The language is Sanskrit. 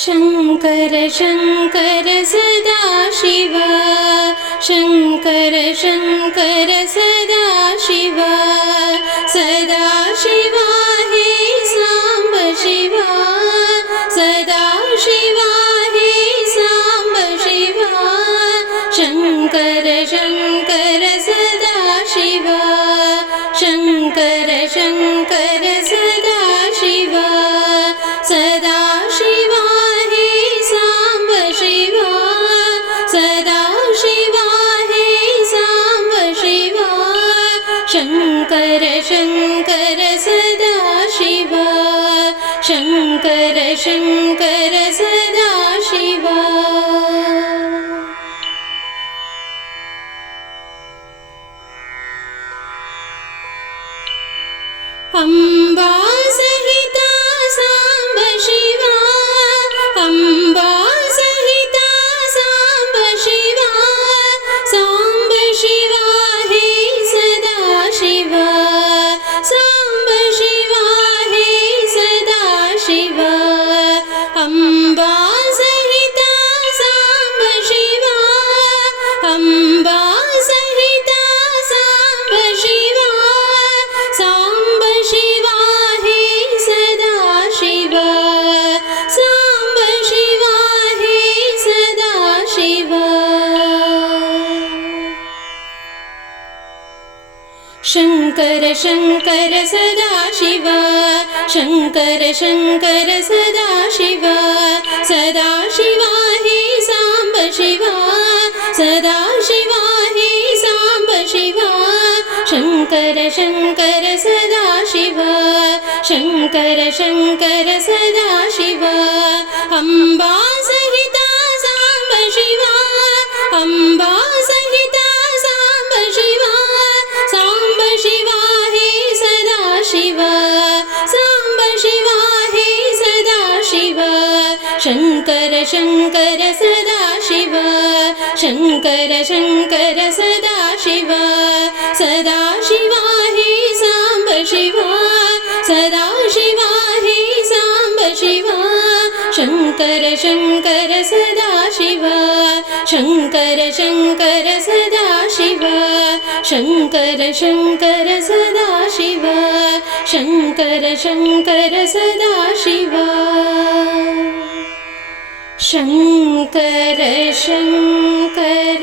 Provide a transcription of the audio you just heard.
शङ्कर शङ्कर सदाशिव शङ्कर शङ्कर सदाशिव सदाशिवा हे साम्ब शिवा सदाशिवा हे साम्ब शिवा शङ्कर शङ्कर सदाशिव शङ्कर शङ्कर सदाशिव सदाशिवा हे साम्ब शिवा सदाशिवा हे साम्ब शिवा शङ्कर शङ्कर सदाशिव शङ्कर शङ्कर सदाशिवा अम्बा सहिता साम्ब शिवा अम्बा सहिता साम्ब शिवा साम्ब शिवा हे सदाशिव साम्ब शिवा हे सदाशिव अम्बा सहिता साम्ब शिवा अम्बा सहिता साम्ब शिवा साम्ब शिवा हे सदाशिव साम्ब शिवा हे सदाशिव शङ्कर शङ्कर सदाशिव शङ्कर शङ्कर सदाशिव सदाशिवा हे साम्ब शिवा सदाशिवा हे साम्ब शिवा शङ्कर शङ्कर सदाशिव शङ्कर शङ्कर सदाशिव अम्बा सहिता साम्ब शिवा अम्बा सहिता साम्ब शिवा साम्ब शिवा हे सदाशिव साम्ब शिवा हे सदाशिव शङ्कर शङ्कर सदाशिव शङ्कर शङ्कर सदाशिव सदाशिवा हे साम्ब शिवा सदाशिवा हे साम्ब शिवा शङ्कर शङ्कर सदाशिव शङ्कर शङ्कर सदाशिव शङ्कर शङ्कर सदाशिव शङ्कर शङ्कर सदाशिव शङ्कर शङ्कर